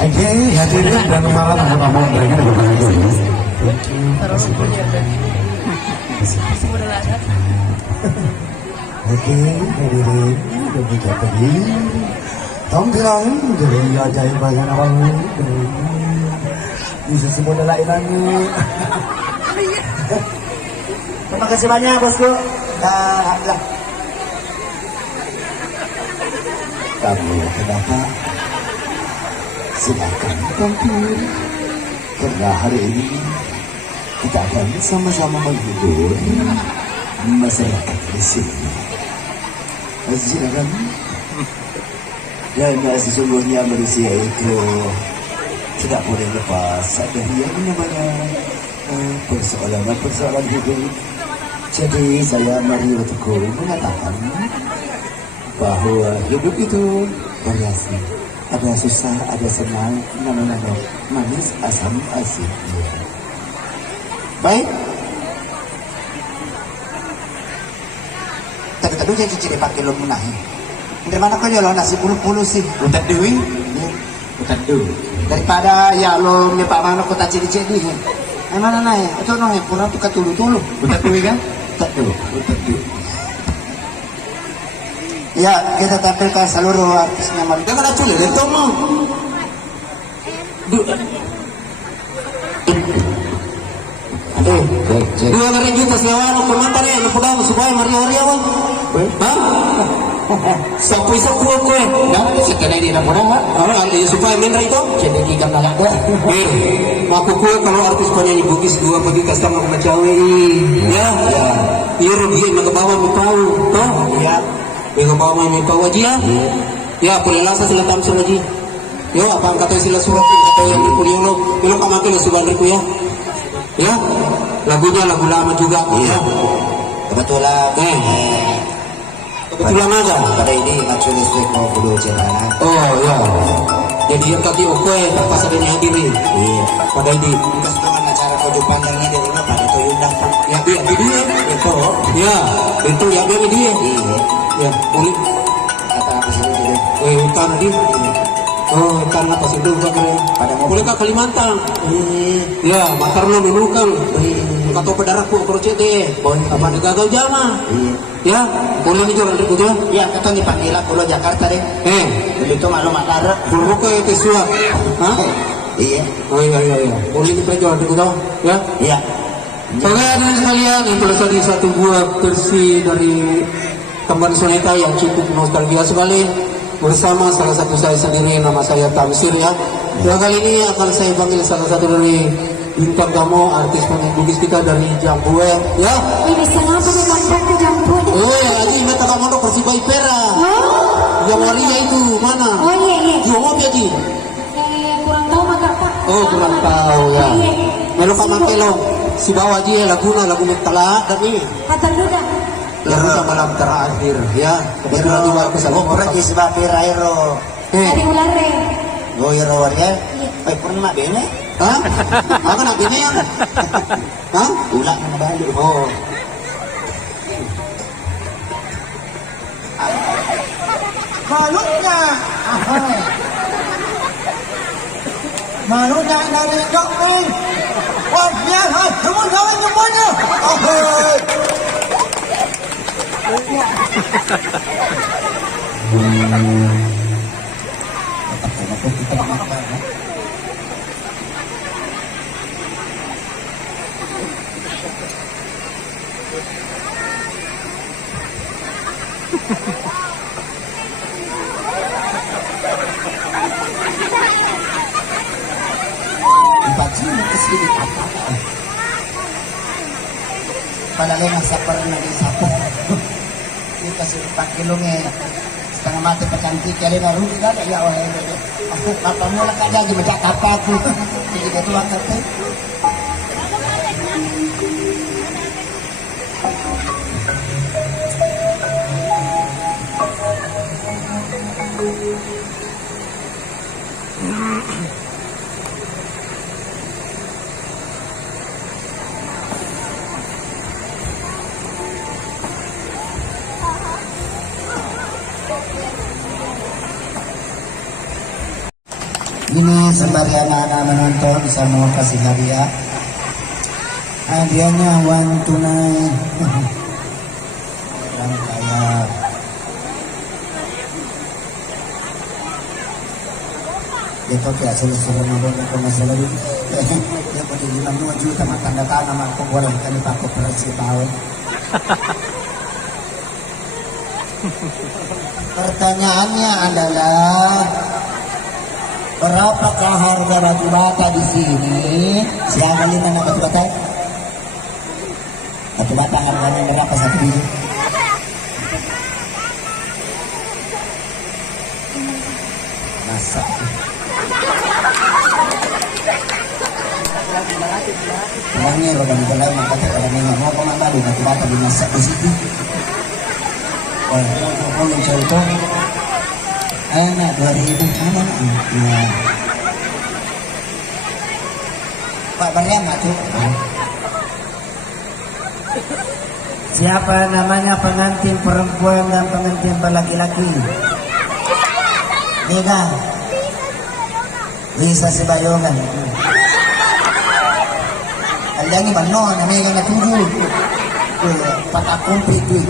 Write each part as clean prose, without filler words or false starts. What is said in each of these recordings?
Oke, hadirin dan malam mau mereka berbahagia ya. Oke, hadirin dan juga tadi tongkrong dari ajaib bagian awal dari bisa semua lain lagi. Terima kasih banyak bosku. Alhamdulillah. Kamu kenapa? Silakan tampil, karena hari ini kita akan sama-sama menghibur masyarakat di sini. Silakan. Dan sesungguhnya manusia itu tidak boleh lepas dari yang namanya persoalan hidup. Jadi saya Mario Teguh mengatakan bahwa hidup itu variasi. Ada susah, ada senang, namanya manis, asam, asin. Baik. Tadi jadi ciri pakai lo menahi. Dari mana kau jual nasi puluh sih? Utat dewi, utat dewi. Daripada ya lo nyepak mana kau tak ciri-ciri. Mana naik? Itu naik pulang tuh ketulu-tulu. Utat dewi kan? Utat dewi, utat dewi. Ya, kita tampilkan seluruh artisnya. Jangan ada culik, itu mau. Aduh, dua kali juga sewa komentar ya, pegang supaya Mario apa? Hah? Sopo kue. Nah, sekarang ini nak orang mak. Artinya supaya menra itu. Jadi kita nak ada. Aku kue kalau artis penyanyi Bugis dua pergi custom sama cewek. Ya. Iya rugi nak bawa tahu, toh? Ya. Yang bawa main kau aja ya, ya boleh langsung sila tamsil lagi. Yo apa kata sila surat kata yang dipulih lo, belum kamakin subandriku ya, ya lagunya lagu lama juga. Iya, kebetulan. Kebetulan aja. Pada ini macam listrik mau bulu jalan. Oh ya, jadi yang kaki oke pas ada yang hadir. Iya, pada ini. Keseluruhan acara kode pandangnya di rumah pada tuh undang. Ya dia, itu. Ya, itu yang dia. Iya. Ya, boleh. Kata apa sih itu? Hutan tadi. Oh, hutan apa sih itu? Boleh ke Kalimantan. Ya, makarna menukang. Kata pedarak pun kerja deh. Apa gagal jama? Ya, boleh nih jualan itu ya. Ya, kata di Panggila Pulau Jakarta deh. Itu malu makar. Boleh ke Tesua. Hah? Iya. Oh iya. Boleh nih jualan itu ya. Iya. Saudara sekalian, itu tadi satu buah versi dari teman soneta yang cukup nostalgia sekali bersama salah satu saya sendiri, nama saya Tamsir ya. Dan kali ini akan saya panggil salah satu dari bintang tamu artis penyanyi Bugis kita dari Jambue ya. Ini kenapa mengangkat ke Jambue? Oh ya, lagi mata kamu Persiba Ipera. Yang Maria itu mana? Oh iya. Jual apa lagi? Kurang tahu maka Pak. Oh, kurang tahu ya. Meron ka makilong. Si bawa dia Laguna, lagu mentala dani. Kataluda. Lagu sa malam terakhir ya. Kebetulan di warga sa Mura di si Bapi Rairo. Dari ulare. Goyro warga. Ay, pernah bene? Ha? Ako na yan. Ha? Ulang na bali. Oh. Malutnya. Malutnya dari Jokping. Wah, dia hai, semuanya. Dibajin ke sini apa? Padahal masa pernah di satu. Ini kasih 4 kilo setengah mati pecantik kali baru tidak ada ya oleh aku apa mula kaja di macam apa aku jadi itu waktu ini sembari anak-anak menonton semua kasih hadiah. Hadiahnya uang tunai. Orang kaya. Itu kayak suruh nabung ke masalah ini. Dia pada 5 juta makan data nama aku boleh kan dipakai persi tahun. Pertanyaannya adalah berapakah harga batu bata di sini? Siapa yang mana batu bata? Batu bata harganya berapa satu biji? Masa? Orangnya roda di dalam maka kalau nengok mau kemana di batu bata dimasak di situ. Oh, kalau yang contoh. Enak 2.000 mana? Ya. Pak Bariama tuh. Siapa namanya pengantin perempuan dan pengantin laki-laki? Mega. Lisa Sibayongan. Kalian ini benar namanya na 7. Patah komplit tuh.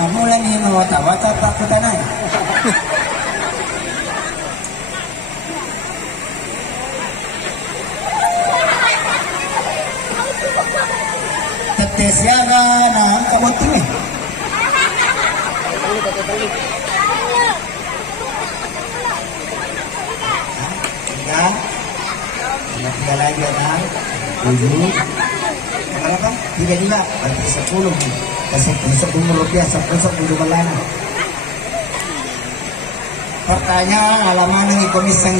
Mula ni mawata-wata takutanay. Tetesyaga na ang kamuting eh. Ya, tiga lagi ada 7. Berapa? 3 juga, berarti 10. Kasi pusok rupiah sa pusok malana. Pertanyaan halaman ng komisang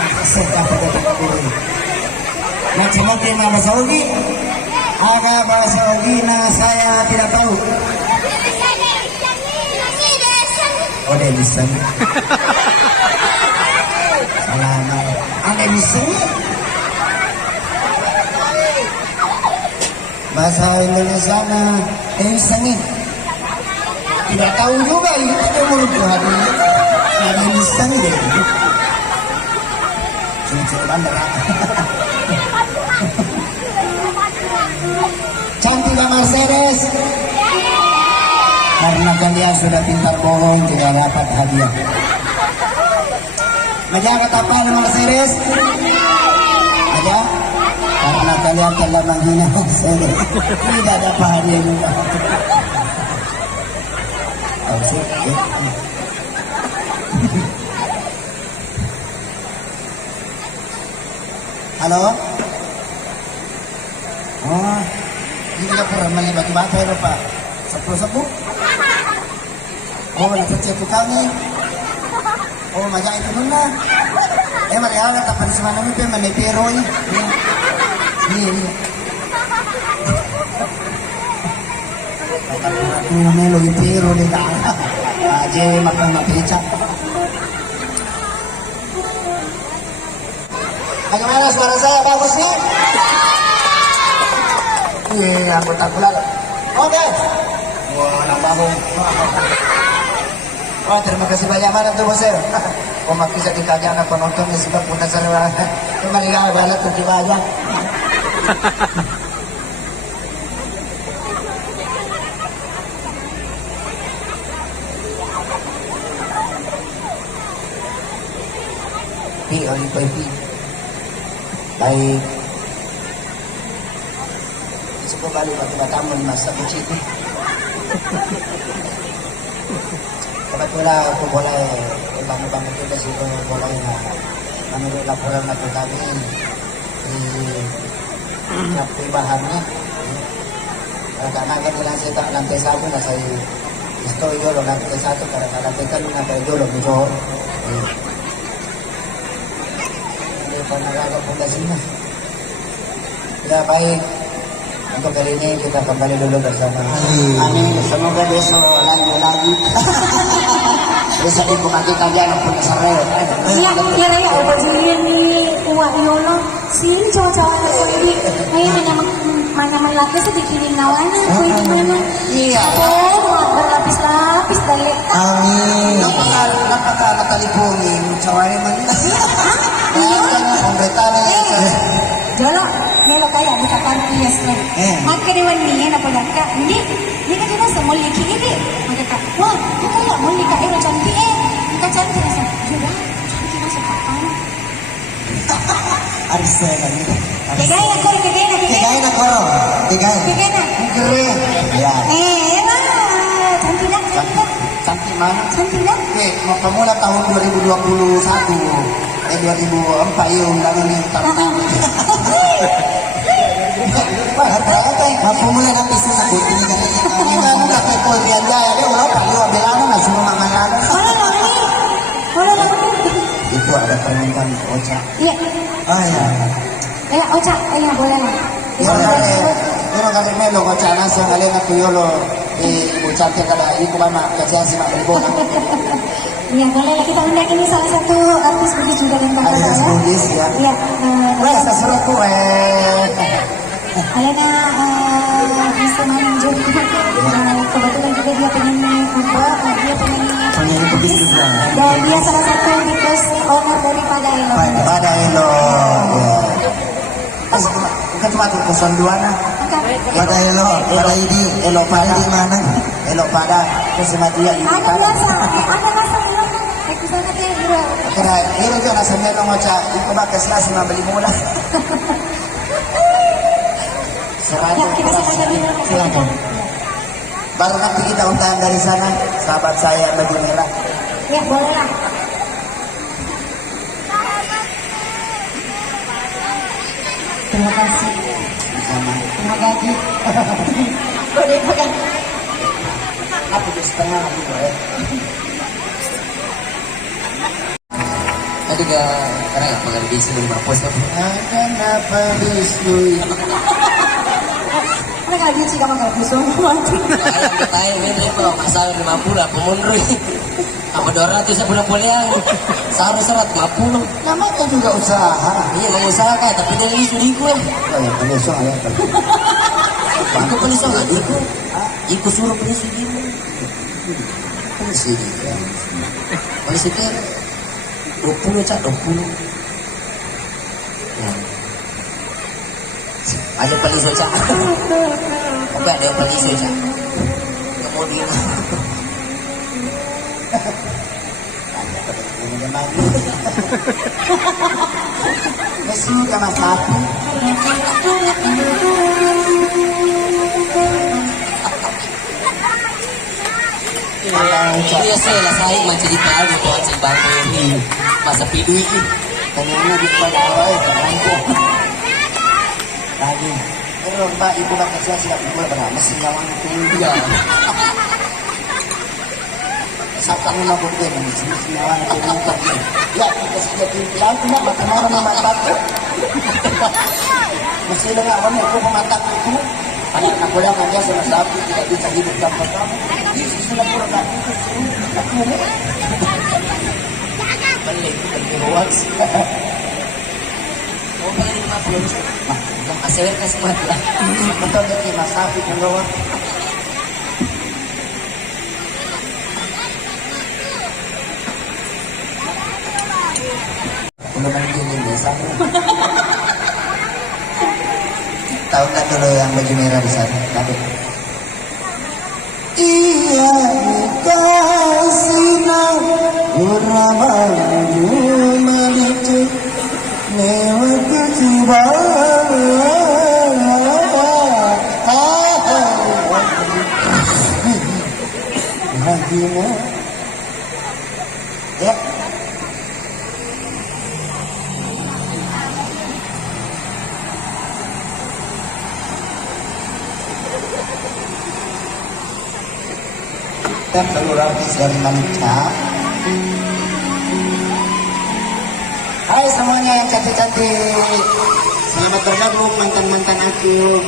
kasi dapat pagkakuri. Macam-macam na bahasa Ugi. Aga bahasa Ugi na saya tidak tahu. Oh, Denisan. Salamat. Ang Denisan. Bahasa Indonesia na sangit. Tidak tahu juga itu dia mulut Tuhan. Ada yang sangit deh. Cuma bandar. Cantiklah Mercedes. Karena kalian sudah pintar bohong tidak dapat hadiah. Menjaga apa Mercedes? Ada? Karena kalian telah menghina saya, tidak ada hadiah juga. Halo? Oh, ini nggak pernah melibat batu ya Pak? Sepuh-sepuh? Oh, nasa cek kami. Oh, macam itu mana? Mariaga tapos sa manami pa manipero niya. Ini. Ano lo ipero ni ta. Aje makan mapicha. Bagaimana suara saya bagus nih? Iya, aku tak pulang. Oke. Wah, nambah. Oh, terima kasih banyak mana tuh bosnya. Kung makisa di kanya na penonton ni sebab punta sa luar. Mariaga balat tuh di aja. Oleh Pi. Baik. Cukup balik pada tamu masa kecil. Kebetulan aku boleh bang itu dari situ boleh menurut laporan aku tadi di bahannya. Karena kan bilang saya tak lantai satu, nah saya itu yo lantai satu karena lantai kan lantai dulu bocor. Penagaga fondasinya. Ya baik. Untuk kali ini kita kembali dulu bersama. Amin. Semoga besok lanjut lagi. Besok ibu nanti kajian pun serai. Iya, ya Raya, obat sendiri nih, uang yolo. Sini cowok-cowok ini, kayak mana laki sedikit nawana, kue gimana? Iya. Oh, berlapis-lapis dari. Amin. Napaka nakalipungin, cowoknya mana? Jolo, melo kaya di kapartiyas na. Magkariwan niya na pala ka. Hindi ka dito sa muli kini. Magkaka, wah, kaya muli ka ero cantik cantik na sa. Jolo, cantik na sa papan. Arsa lagi. Kagaya na koro. Kagaya na. Keren. Ya. Cantik na. Cantik mana? Cantik na. Mau pemula tahun 2021. 2004 yung namin yung tapang. Mapumula ng business ako. Hindi nga mo kapay ko diyan dyan. Wala pa. Yung abilano na sumama malalo. Wala lang. Itu ada permintaan Ocha. Iya. Ya. Ya, Ocha. Iya, boleh lah. Pero kali melo Ocha nasa kali na tuyolo. Ocha te kada iku mama kasi si Makribo. Iya, boleh lah kita undang ini salah satu artis Bugis juga dan kakak Artis Bugis ya. Iya. Wes sesuatu ku Alena bisa main juga. Kebetulan juga dia penyanyi Bugis juga. Dan dia salah satu biggest owner daripada Elo. Pada Elo. Bukan cuma kuson dua nah. Pada Elo, pada ini, Elo pada di mana? Elo pada kesemadria ini. Ada biasa, ada rasa Elo. Kaya hilo dyan, nasa meron mo siya, yung kumakas na, sumabali mo na. Sarado. Ya, kita silakan. Baru nanti kita untahan dari sana, sahabat saya bagi merah. Ya, boleh lah. Terima kasih. Sama. Terima kasih. Boleh pegang. Aku di setengah gitu ya. Tadi karena nggak pengen di sini mampus kan? Kenapa disui? Mereka lagi sih kamu kalau bisa mati. Ayam kita ini kok masalah 50 lah pemunri. Apa 200 saya pulang yang seharusnya 50. Namanya juga usaha. Iya mengusahakan tapi dia isu di gue. Oh ya, penyusul ya. Aku pelisau nggak iku. Iku suruh pelisi gini. Polisi ya. Polisi itu 20 cak 20. Ya. Ada polisi cak. Oke ada polisi cak. Kemudian. Messi sama satu. Biasa lah saya macam di tahu di macam bangku ini masa pidu ini. Kanyana di bawah itu lagi. Pero mbak ibu nak kasi sila ibu berapa mesin yang itu. Iya. Saktan mo mabuti ng sinawa na pinunta niya. Ya, kasi yung plan ko na, matamara na matato. Masila nga ako na, kung matato ko, anak na ko lang ang niya sa nasabi, tidak bisa hidup tanpa kamu. Di sila pura na ako, ako mo. Balik, nag-iruwag sila. Oo, pala rin mga vlogs. Ang kasawir ka sa mga. Betul, jadi masabi kong gawa. Kung naman yung desa. Tahu tak dulu yang baju merah di sana? Tapi iya kasih baju melicu lewat keciba ya. Dan telur rebus dari Malaysia. Hai semuanya yang cantik-cantik, selamat bergabung mantan-mantan aku.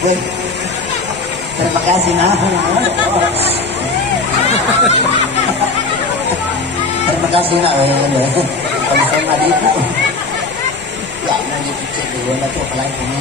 Woi, terima kasih nah. Terima kasih nak. Kalau saya nggak itu, ya nanti cek dulu nanti kalau ini.